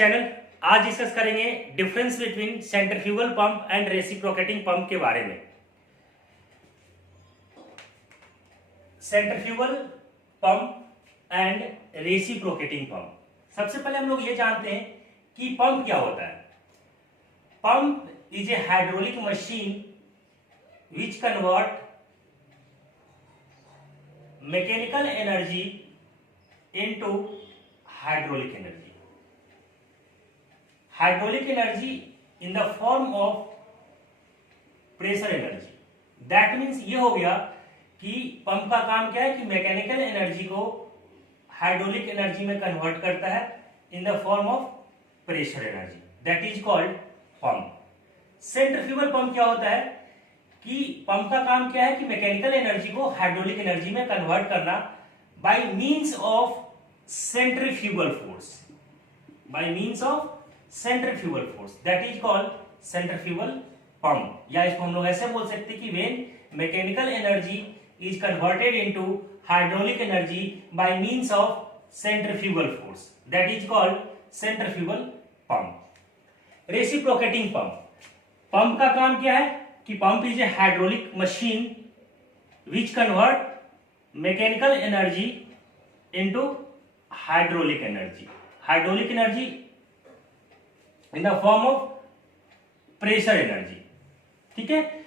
Channel. आज discuss करेंगे difference between centrifugal pump and reciprocating pump के बारे में। Centrifugal pump and reciprocating pump. सबसे पहले हम लोग ये जानते हैं कि पंप क्या होता है। Pump is a hydraulic machine which convert mechanical energy into hydraulic energy. Hydraulic energy in the form of pressure energy. That means ये हो गया कि पंप का काम क्या है कि मैकेनिकल एनर्जी को हाइड्रोलिक एनर्जी में कन्वर्ट करता है in the form of pressure energy. That is called pump. Centrifugal pump क्या होता है कि पंप का काम क्या है कि मैकेनिकल एनर्जी को हाइड्रोलिक एनर्जी में कन्वर्ट करना by means of centrifugal force. By means of centrifugal force, that is called centrifugal pump. या इसको हम लोग ऐसे बोल सकते हैं कि when mechanical energy is converted into hydraulic energy by means of centrifugal force, that is called centrifugal pump. Reciprocating pump. Pump का काम क्या है कि pump is a hydraulic machine which convert mechanical energy into hydraulic energy. Hydraulic energy in the form of pressure energy. ठीक है,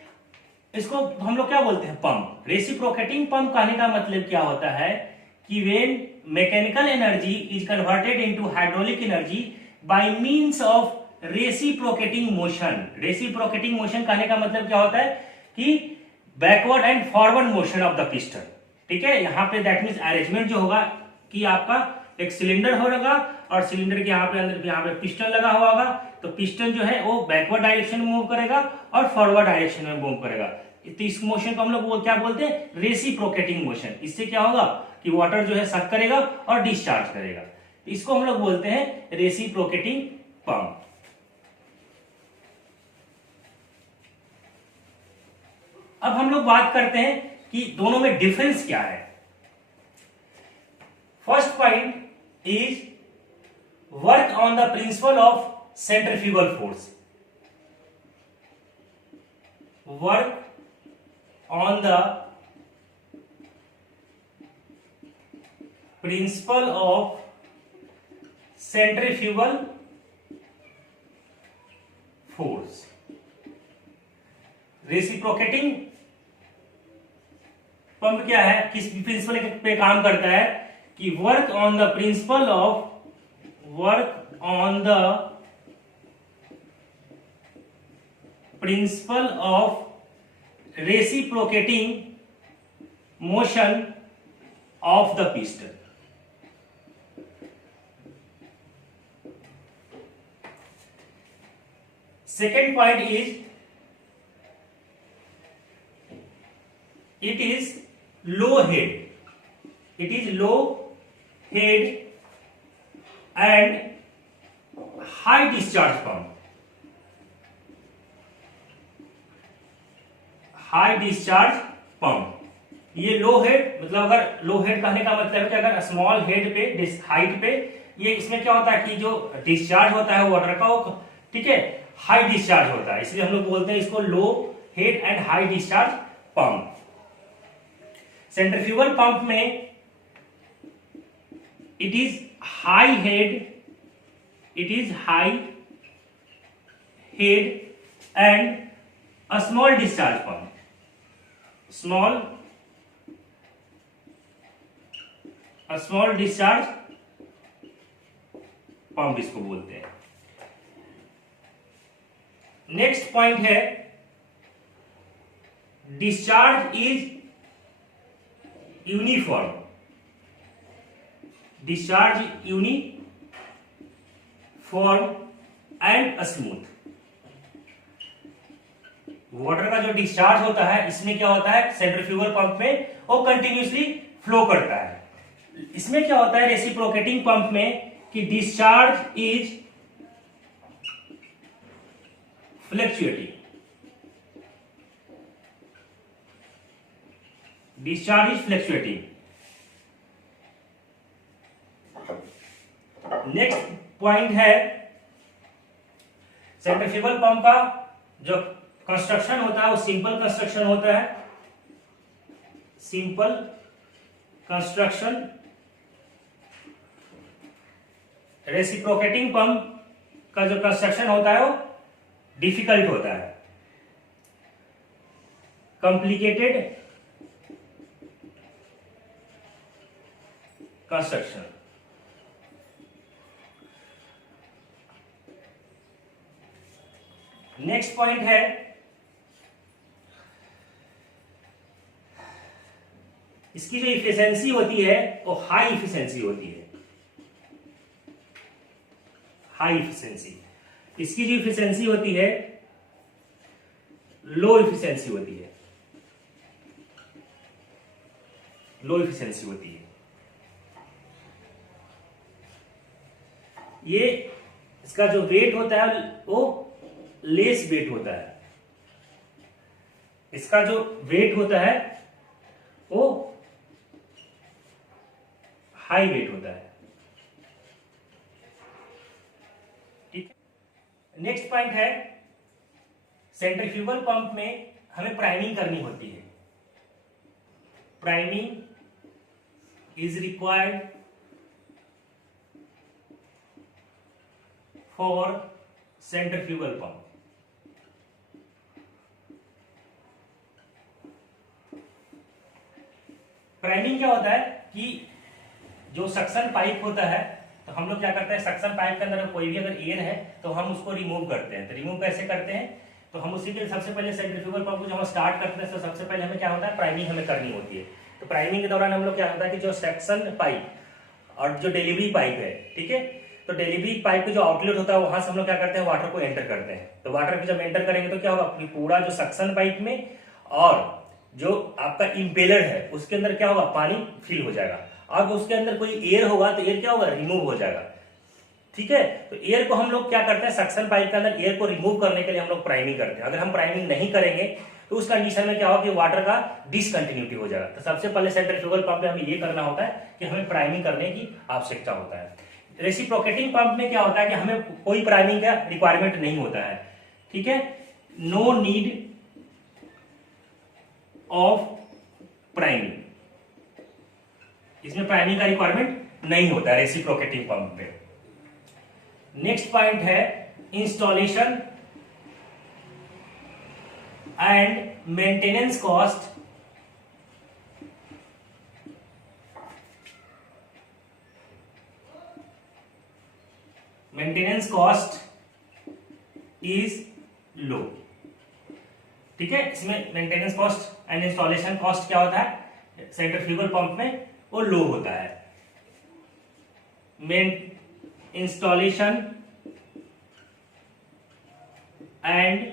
इसको हम लोग क्या बोलते हैं, पंप। रेसिप्रोकेटिंग पंप कहने का मतलब क्या होता है कि when mechanical energy is converted into hydraulic energy by means of reciprocating motion. Reciprocating motion कहने का मतलब क्या होता है कि backward and forward motion of the piston. ठीक है, यहाँ पे दैट मीन्स अरेंजमेंट जो होगा कि आपका एक सिलेंडर होगा और सिलेंडर के यहाँ पे अंदर यहाँ पे पिस्टन लगा हुआ होगा, तो पिस्टन जो है वो बैकवर्ड डायरेक्शन में मूव करेगा और फॉरवर्ड डायरेक्शन में मूव करेगा। तो इस मोशन को हम लोग क्या बोलते हैं, रेसिप्रोकेटिंग मोशन। इससे क्या होगा कि वाटर जो है सक करेगा और डिस्चार्ज करेगा। तो इसको हम लोग बोलते हैं रेसिप्रोकेटिंग पंप। अब हम लोग बात करते हैं कि दोनों में डिफरेंस क्या है। First point is work on the principle of centrifugal force. Work on the principle of centrifugal force. Reciprocating pump क्या है, किस प्रिंसिपल पे काम करता है कि work on the principle of reciprocating motion of the piston. Second point is it is low head. It is low head and high discharge pump. High discharge pump. ये लो head मतलब, अगर लो हेड कहने का मतलब है कि अगर स्मॉल हेड पे हाइट पे ये इसमें क्या होता है कि जो डिस्चार्ज होता है वाटर का वो ठीक है हाई डिस्चार्ज होता है, इसलिए हम लोग बोलते हैं इसको low head and high discharge pump. Centrifugal pump में it is high head and a small discharge pump. A small discharge pump इसको बोलते हैं। नेक्स्ट पॉइंट है discharge is uniform. Discharge uniform and smooth. Water का जो discharge होता है इसमें क्या होता है, सेंट्रीफ्यूगल पंप में वो कंटिन्यूसली फ्लो करता है। इसमें क्या होता है रेसिप्रोकेटिंग पंप में कि discharge is fluctuating. Discharge is fluctuating. Next point है सेंट्रीफ्यूगल पंप का जो कंस्ट्रक्शन होता है वो सिंपल कंस्ट्रक्शन होता है, सिंपल कंस्ट्रक्शन। रेसिप्रोकेटिंग पंप का जो कंस्ट्रक्शन होता है वो डिफिकल्ट होता है, कॉम्प्लिकेटेड कंस्ट्रक्शन। नेक्स्ट पॉइंट है इसकी जो इफिशिएंसी होती है वो हाई इफिशिएंसी होती है, हाई इफिशिएंसी। इसकी जो इफिशिएंसी होती है लो इफिशिएंसी होती है, लो इफिशिएंसी होती है। ये इसका जो वेट होता है वो लेस वेट होता है, इसका जो वेट होता है वो हाई वेट होता है। ठीक है। नेक्स्ट पॉइंट है सेंट्रीफ्यूगल पंप में हमें प्राइमिंग करनी होती है। Priming is required for centrifugal pump. Priming क्या होता है कि जो सक्शन पाइप होता है, तो हम लोग क्या करते हैं, सक्शन पाइप के अंदर कोई भी अगर एयर है तो हम उसको रिमूव करते हैं। तो रिमूव कैसे करते हैं, तो हम उसी के सबसे पहले सेंट्रीफ्यूगल पंप को जब हम स्टार्ट करते हैं तो सबसे पहले हमें क्या होता है, प्राइमिंग हमें करनी होती है। तो प्राइमिंग के दौरान हम लोग क्या होता है कि जो सक्शन पाइप और जो डिलीवरी पाइप है, ठीक है, तो डिलीवरी पाइप का जो आउटलेट होता है वहां से हम लोग क्या करते हैं, वाटर को एंटर करते हैं। तो वाटर को जब एंटर करेंगे तो क्या होगा, पूरा जो सक्शन पाइप में और जो आपका इंपेलर है उसके अंदर क्या होगा, पानी फिल हो जाएगा। अब उसके अंदर कोई एयर होगा तो एयर क्या होगा, रिमूव हो जाएगा। ठीक है, तो एयर को हम लोग क्या करते हैं, सक्शन पाइप के अंदर एयर को रिमूव करने के लिए हम लोग प्राइमिंग करते हैं। अगर हम प्राइमिंग नहीं करेंगे तो उस कंडीशन में क्या होगा कि वाटर का डिसकंटिन्यूटी हो जाएगा। तो सबसे पहले सेंट्रीफ्यूगल पंप में हमें ये करना होता है कि हमें प्राइमिंग करने की आवश्यकता होता है। रेसिप्रोकेटिंग पंप में क्या होता है कि हमें कोई प्राइमिंग का रिक्वायरमेंट नहीं होता है। ठीक है, नो नीड ऑफ प्राइमिंग, इसमें प्राइमिंग का रिक्वायरमेंट नहीं होता है रेसिप्रोकेटिंग पंप पे। नेक्स्ट पॉइंट है installation and maintenance cost. Maintenance cost is low. ठीक है, इसमें maintenance cost and installation cost क्या होता है, सेंट्रीफ्यूगल पंप में वो लो होता है। Installation and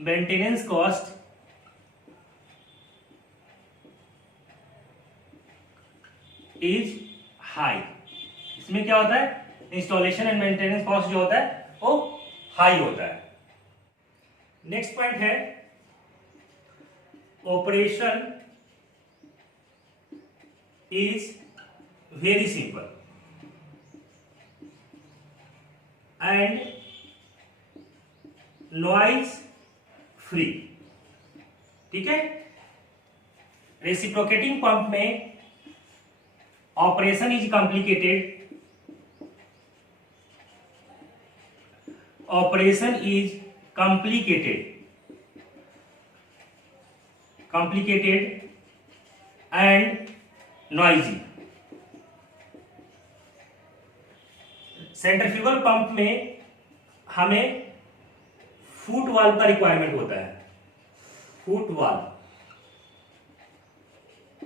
maintenance cost is high. इसमें क्या होता है, इंस्टॉलेशन एंड मेंटेनेंस कॉस्ट जो होता है वो हाई होता है। नेक्स्ट पॉइंट है operation is very simple and noise free. ठीक है, रेसिप्रोकेटिंग पंप में operation is complicated, operation is complicated and noisy. Centrifugal pump में हमें फुट वाल्व का रिक्वायरमेंट होता है। Foot valve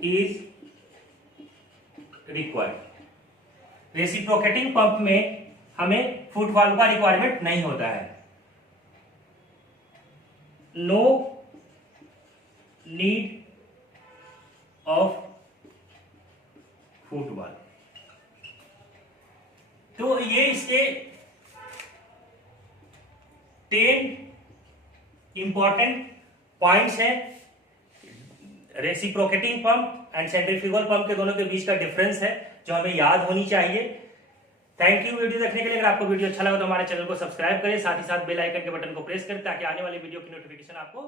is required. Reciprocating pump में हमें फुट वाल्व का रिक्वायरमेंट नहीं होता है। No need of foot valve. तो ये इसके 10 इंपॉर्टेंट पॉइंट्स हैं। Reciprocating pump and centrifugal pump के दोनों के बीच का डिफरेंस है जो हमें याद होनी चाहिए। थैंक यू वीडियो देखने के लिए। अगर आपको वीडियो अच्छा लगा तो हमारे चैनल को सब्सक्राइब करें, साथ ही साथ बेल आइकन के बटन को प्रेस करें ताकि आने वाली वीडियो की नोटिफिकेशन आपको